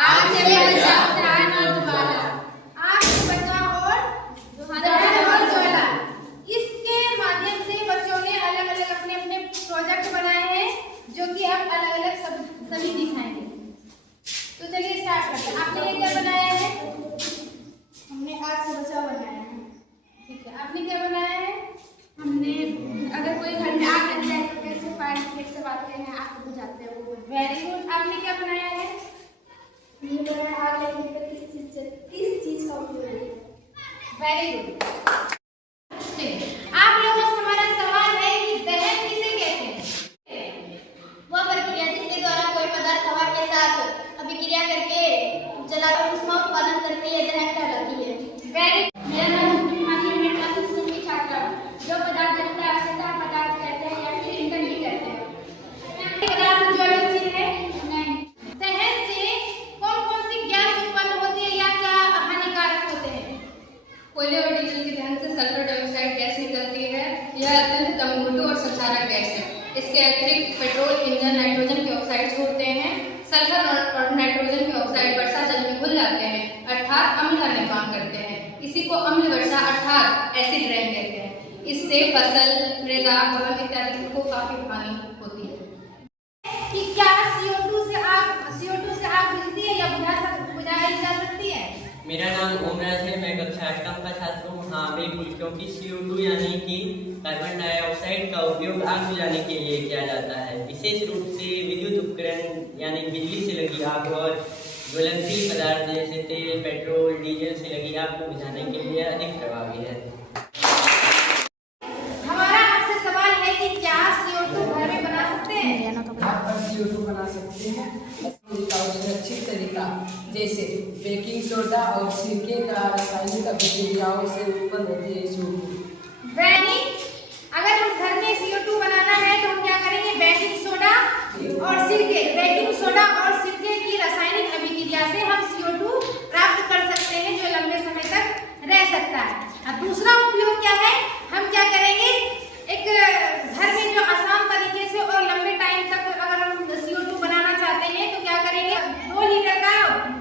आग से बचाओ ध्यान और ज्वाला, आग से बचाओ और दहन और ज्वाला। इसके माध्यम से बच्चों ने अलग अलग अपने अपने प्रोजेक्ट बनाए हैं जो कि हम अलग अलग सभी दिखाएंगे। तो चलिए स्टार्ट करते हैं। आपने ये क्या बनाया है? हमने आग से बचाव बनाया है। ठीक है, आपने क्या बनाया है? हमने अगर कोई घर में आग लग जाए तो कैसे फायर ब्रिगेड से बात करें, आग को बुझाते हैं वो। Very good. आपने क्या बनाया है? हमने बनाया आग लगने पर किस चीज का उपयोग है। Very good. आप लोगों से हमारा सवाल है कि दहन किसे कहते हैं? वह प्रक्रिया जिसके द्वारा कोई पदार्थ हवा के साथ अभिक्रिया करके जलाकर ऊष्मा उत्पादन करती है, दहन कहलाती है। वेरी मेरा नाम हिमानी की छात्रा। जो पदार्थ जलता है उसे तरल पदार्थ कहते हैं या फिर ईंधन भी कहते हैं। पदार्थ ज्वलनशील है। नहीं। दहन से कौन कौन सी गैस उत्पन्न होती है या क्या हानिकारक होते हैं? कोयले और डीजल के दहन से सल्फर डाइऑक्साइड गैस निकलती है। यह अत्यंत दमघोटू और संक्षारक गैस है। इसके अतिरिक्त पेट्रोल इंजन नाइट्रोजन के ऑक्साइड छोड़ते हैं। सल्फर और नाइट्रोजन के ऑक्साइड वर्षा जल में घुल जाते हैं अर्थात अम्ल का निर्माण करते हैं। इसी को अम्ल वर्षा अर्थात एसिड रेन कहते हैं। इससे फसल, मृदा, भवन इत्यादि को काफी हानि होती है। कि क्या CO2 से आग बुझती है या बुझाई जा सकती है? मेरा नाम ओमराज है, मैं कक्षा 8 का छात्र हूँ। हाँ बिल्कुल, क्योंकि CO2 यानी कि कार्बन डाइऑक्साइड का उपयोग आग बुझाने के लिए किया जाता है। विशेष रूप से विद्युत उपकरण यानी बिजली से लगी आग और ज्वलनशील पदार्थ जैसे तेल, पेट्रोल, डीजल से लगी आग को बुझाने के लिए अधिक प्रभावी है। हमारा आपसे सवाल है कि क्या CO2 घर में बना सकते हैं? घर पर CO2 बना सकते हैं तरीका और सुरक्षित तरीका, जैसे बेकिंग सोडा और सिरके का रासायनिक अभिक्रियाओं से उत्पन्न होती है CO2। वैनी, अगर हम घर में CO2 बनाना है तो हम क्या करेंगे? बेकिंग सोडा और सिरके की रासायनिक अभिक्रिया से हम CO2 प्राप्त कर सकते हैं जो लंबे समय तक रह सकता है। अब दूसरा उपयोग क्या है? हम क्या करेंगे? एक घर में जो आसान तरीके से और लंबे टाइम तक अगर हम CO2 बनाना चाहते हैं तो क्या करेंगे? 2 लीटर का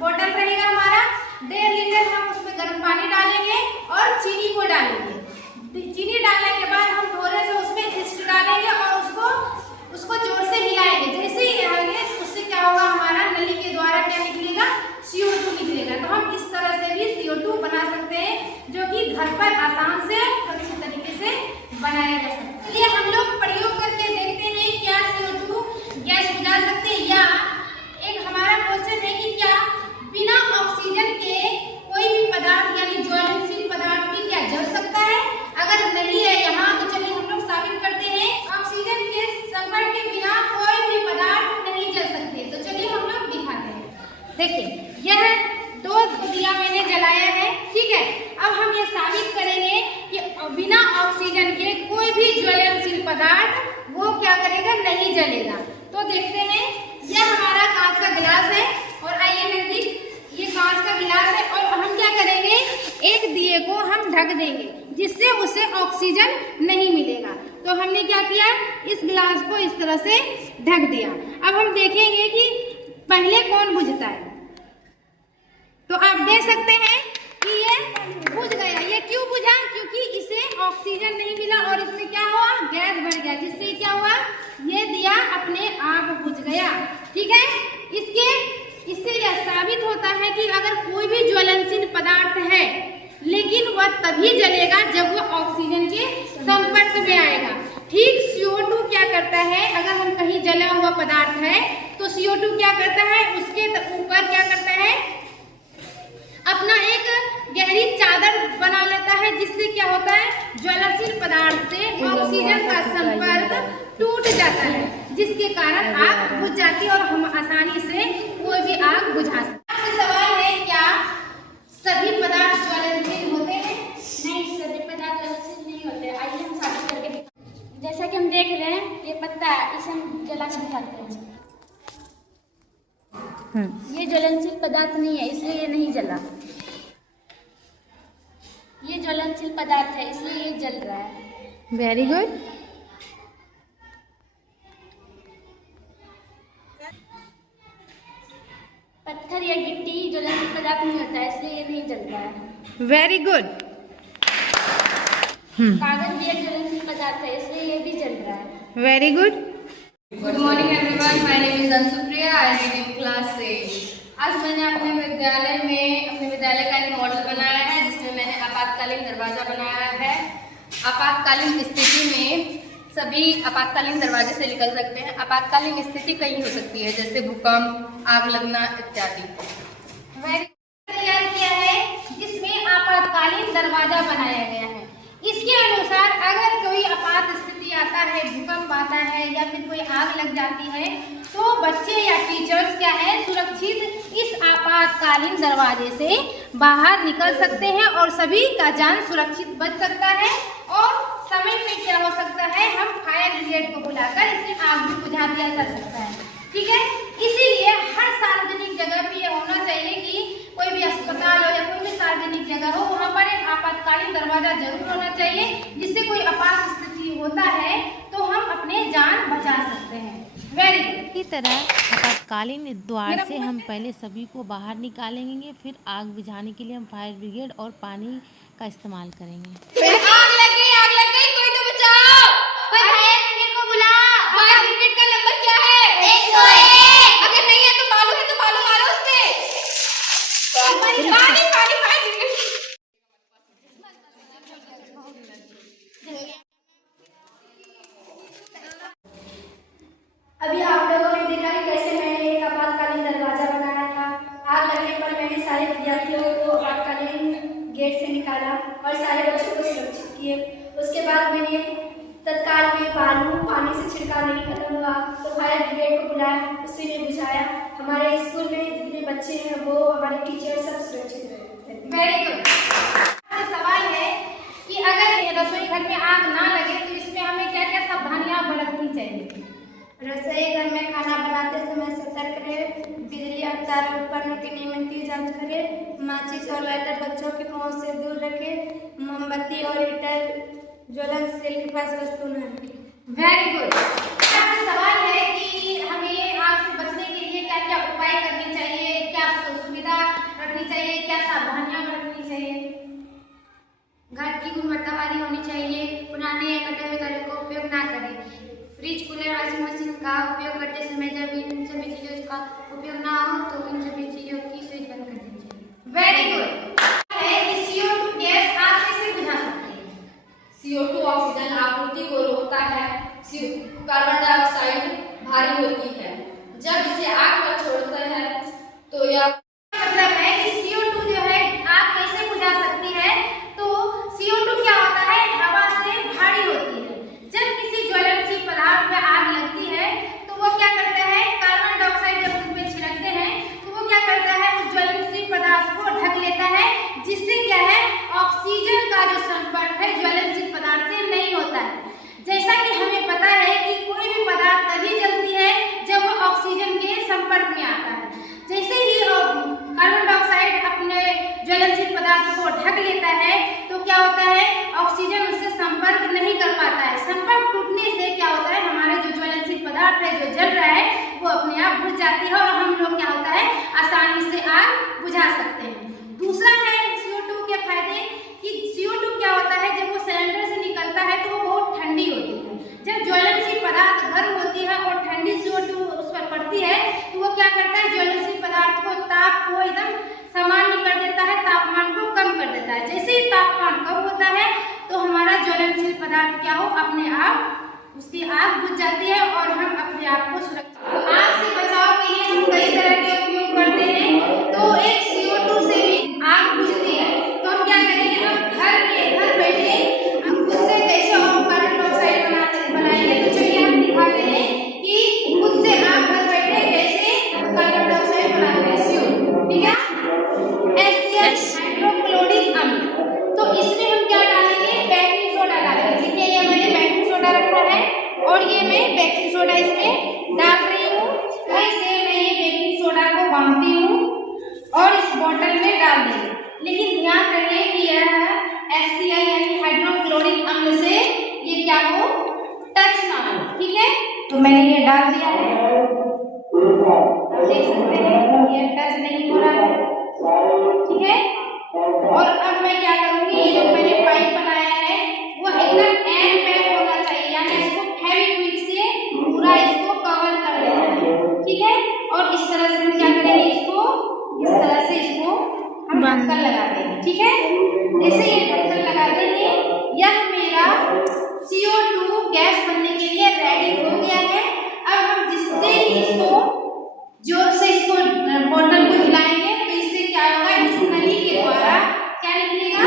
बोतल रहेगा हमारा, 1.5 लीटर हम उसमें गर्म पानी डालेंगे और चीनी को डालेंगे। चीनी डालने के बाद हम थोड़े से उसमें यीस्ट डालेंगे और उसको जोर से हिलाएंगे। जैसे ही हिलाएंगे उससे क्या होगा? हमारा नली के द्वारा क्या निकलेगा? CO2 निकलेगा। तो हम इस तरह से भी CO2 बना सकते हैं जो कि घर पर आसान से सुरक्षित तरीके से बनाया जा सकता है। चलिए हम लोग प्रयोग करके देखते हैं क्या CO2 गैस बुझा सकते हैं। या एक हमारा क्वेश्चन है कि क्या बिना ऑक्सीजन के कोई भी पदार्थ यानी ज्वलनशील पदार्थ भी क्या जल सकता है? अगर नहीं है यहाँ तो चलिए हम लोग साबित करते हैं। ऑक्सीजन के संपर्क के बिना कोई भी पदार्थ नहीं जल सकते। तो चलिए हम लोग दिखाते हैं। देखिए यह 2 दिया मैंने जलाया है, ठीक है। अब हम ये साबित करेंगे कि बिना ऑक्सीजन के कोई भी ज्वलनशील पदार्थ वो क्या करेगा? नहीं जलेगा। तो देखते हैं, यह हमारा कांच का गिलास है और आइए नजदीक, ये कांच का गिलास है और हम क्या करेंगे? एक दिए को हम ढक देंगे जिससे उसे ऑक्सीजन नहीं मिलेगा। तो हमने क्या किया? इस गिलास को इस तरह से ढक दिया। अब हम देखेंगे कि पहले कौन बुझता है। तो आप देख सकते हैं कि ये बुझ गया। ये क्यों बुझा? क्योंकि इसे ऑक्सीजन नहीं मिला और इसमें क्या हुआ? गैस बढ़ गया, जिससे क्या हुआ? ये दिया अपने आप बुझ गया, ठीक है। इससे यह साबित होता है कि अगर कोई भी ज्वलनशील पदार्थ है लेकिन वह तभी जलेगा जब वह ऑक्सीजन के संपर्क में आएगा। ठीक CO2 क्या करता है? अगर हम कहीं जला हुआ पदार्थ है तो CO2 क्या करता है? उसके ऊपर क्या करता है? अपना एक गहरी चादर बना लेता है, जिससे क्या होता है? ज्वलनशील पदार्थ से ऑक्सीजन का संपर्क टूट जाता है, जिसके कारण आग बुझ जाती है और हम आसानी से कोई भी आग बुझा सकते हैं। आपसे सवाल है, क्या सभी पदार्थ ज्वलनशील होते हैं? नहीं, सभी पदार्थ ज्वलनशील नहीं होते। आइए हम साबित करके दिखाते हैं। जैसा कि हम देख रहे हैं, ये पत्ता है, इसे हम जला के दिखाते हैं। ये ज्वलनशील पदार्थ नहीं है इसलिए ये नहीं जला। ये ज्वलनशील पदार्थ है इसलिए ये जल रहा है। Very good. पत्थर पत्थर या गिट्टी ज्वलनशील पदार्थ नहीं होता है, इसलिए ये नहीं जलता है। Very good. कागज भी एक ज्वलनशील पदार्थ है, इसलिए ये भी जल रहा है। Very good. Good morning everyone, my name is Anshupriya, I am in class 6। आज मैंने अपने विद्यालय का एक मॉडल बनाया है जिसमें मैंने आपातकालीन दरवाजा बनाया है। आपातकालीन स्थिति में सभी आपातकालीन दरवाजे से निकल सकते हैं। आपातकालीन स्थिति कहीं हो सकती है जैसे भूकंप, आग लगना इत्यादि। तैयार किया है जिसमें आपातकालीन दरवाजा बनाया गया है। इसके अनुसार अगर कोई आपात स्थिति आता है, भूकंप आता है या फिर कोई आग लग जाती है, तो बच्चे या टीचर्स क्या है सुरक्षित इस आपातकालीन दरवाजे से बाहर निकल सकते हैं और सभी का जान सुरक्षित बच सकता है। और समय में क्या हो सकता है, हम फायर ब्रिगेड को बुलाकर इसे आग भी बुझा दिया जा सकता है। ठीक है, इसीलिए हर सार्वजनिक जगह पे ये होना चाहिए कि कोई भी अस्पताल हो या कोई भी सार्वजनिक जगह हो, वहाँ पर एक आपातकालीन दरवाजा जरूर होना चाहिए, जिससे कोई आपात स्थिति होता है तो हम अपने जान बचा सकते हैं। Very good. इसी तरह आपातकालीन द्वार से हम पहले सभी को बाहर निकालेंगे, फिर आग बुझाने के लिए हम फायर ब्रिगेड और पानी का इस्तेमाल करेंगे। आग लग गई, कोई तो बचाओ। फायर ब्रिगेड को बुलाओ। फायर ब्रिगेड का नंबर क्या है? 101। अगर नहीं है तो मालूम है तो मालूम मारो उससे। पानी पानी पानी फायर ब्रिगेड। अभी आप लोगों ने देखा कि कैसे मैंने एक आपातकालीन दरवाजा बनाया था। आग लगने पर मैंने सारे विद्यार्थियों को आपातकालीन गेट से निकाला और सारे बच्चों को सुरक्षित किए। उसके बाद मैंने तत्काल में बालू पानी से छिड़काव नहीं खत्म हुआ तो फायर ब्रिगेड को बुलाया, उसी ने बुझाया। हमारे स्कूल में जितने बच्चे हैं वो हमारे टीचर सब सुरक्षित रहे। Very good. सवाल है कि अगर रसोई घर में आग ना लगे तो इसमें हमें क्या क्या सावधानियां बरतनी चाहिए? रसोई घर में खाना बनाते समय सतर्क रहे, बिजली और तार उपकरणों की नियमित जांच करें, माचिस और लाइटर बच्चों के पहुंच से दूर रखें, मोमबत्ती और हीटर ज्वलनशील के पास वस्तु न रखें। Very good. सवाल है कि हमें आग से बचने के लिए क्या क्या उपाय करने चाहिए, क्या सुविधा रखनी चाहिए, क्या सावधानियां बरतनी चाहिए? घर की गुणवत्ता वाली होनी चाहिए, पुराने या कटे हुए घरों का उपयोग ना करें। फ्रिज, कूलर, वॉशिंग मशीन का उपयोग करते समय जब इन सभी चीज़ों का उपयोग ना हो तो इन सभी चीज़ों की स्विच बंद कर देनी चाहिए। Very good. है कि CO2 गैस आग कैसे बुझा सकते हैं? CO2 ऑक्सीजन आपूर्ति को रोकता है। कार्बन डाइऑक्साइड भारी होती है, जब इसे आग पर छोड़ते हैं तो यह मतलब है कि CO2 जो है आग कैसे बुझा सकती है, तो CO2 क्या होता है, हवा से भारी होती है। जब किसी ज्वलनशील पदार्थ पे आग लगती है तो वो क्या करता है, कार्बन डाइऑक्साइड जब उन पे छिड़कते हैं तो वो क्या करता है, उस ज्वलनशील पदार्थ को ढक लेता है, जिससे क्या है ऑक्सीजन का जो संपर्क है ज्वलनशील पदार्थ से नहीं होता है। जैसा कि हमें पता है कि कोई भी पदार्थ तभी जलती है जब वो ऑक्सीजन के संपर्क में आता है। जैसे ही कार्बन डाइऑक्साइड अपने ज्वलनशील पदार्थ को ढक लेता है तो क्या होता है, ऑक्सीजन उससे संपर्क नहीं कर पाता है। संपर्क टूटने से क्या होता है, हमारा जो ज्वलनशील पदार्थ है जो जल रहा है वो अपने आप बुझ जाती है और हम लोग क्या होता है आसानी से आग बुझा सकते हैं। दूसरा है CO2 के फायदे कि CO2 क्या होता है, जब वो सिलेंडर से निकलता है तो वो बहुत ठंडी होती है। जब ज्वलनशील पदार्थ गर्म होती है और ठंडी CO2 उस पर पड़ती है तो वो क्या करता है, ज्वलनशील पदार्थ को ताप को एकदम सामान्य कर देता है, तापमान को कम कर देता है। जैसे ही तापमान कम होता है तो हमारा ज्वलनशील पदार्थ क्या हो, अपने आप उसकी आग बुझ जाती है और हम अपने आप को सुरक्षित। आग से बचाव के लिए हम कई तरह के उपयोग करते हैं, तो एक CO2 से भी आग बुझती है। तो हम क्या करेंगे, हम घर बैठे उससे कैसे हम कार्बन डाइऑक्साइड बनाएंगे। तो चलिए हम दिखाते हैं कि उससे आप घर बैठे कैसे कार्बन डाइऑक्साइड बनाते हैं CO2। ठीक है, HCl हाइड्रोक्लोरिक अम्ल। तो इसमें हम क्या डालेंगे, बेकिंग सोडा डालेंगे। देखिए ये मैंने बेकिंग सोडा रखा है और ये मैं बेकिंग सोडा इसमें डाल रही हूँ। ऐसे मैं ये बेकिंग सोडा को बांधती हूँ और इस बोतल में डाल देंगे। लेकिन ध्यान रहे कि यह HCl यानी हाइड्रोक्लोरिक अम्ल से ये क्या हो, टच ना हो। ठीक है, तो मैंने ये डाल दिया है, आप देख सकते हैं ये टच नहीं और अब मैं क्या करूंगी, ये जो मैंने पाइप बनाया है वो एकदम एंड पैक होना चाहिए, यानी इसको फेविक्विक से पूरा इसको कवर कर देना है, ठीक है। और इस तरह से हम क्या करेंगे, इसको इस तरह से इसको हम ढक्कन लगा देंगे, ठीक है। जैसे ये ढक्कन लगा देंगे, यह मेरा CO2 गैस बनने के लिए रेडी हो गया है। अब हम जिससे इसको जोर से इसको बोतल को हिलाएंगे तो इससे क्या होगा, इस नली के द्वारा क्या निकलेगा,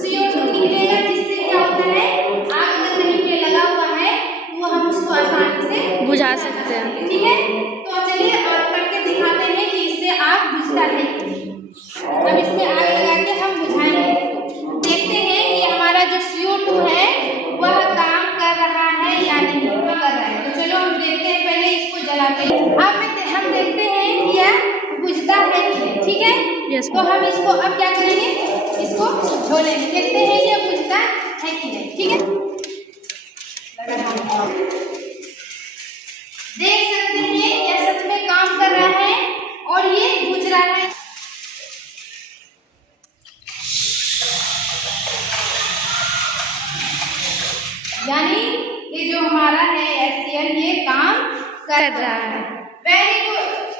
CO2 निकलेगा, जिससे क्या होता है, आग अगर कहीं पे लगा हुआ है तो हम उसको आसानी से बुझा सकते हैं, ठीक है। तो चलिए अब करके दिखाते हैं कि इससे आग बुझता है। अब इसमें आग लगा के हम बुझाएंगे, देखते हैं कि हमारा जो CO2 है वह काम कर रहा है या नहीं कर रहा है। तो चलो हम देखते हैं, पहले इसको जलाते हैं। अब हम देखते हैं कि यह बुझता है कि नहीं, ठीक है। तो हम इसको अब क्या करेंगे, इसको झोलेंगे, देखते हैं ये बुझता है कि नहीं, ठीक है। देख सकते हैं यह सच में काम कर रहा है और ये बुझ रहा है। यानी ये जो हमारा है HCl ये काम कर रहा है। Very good.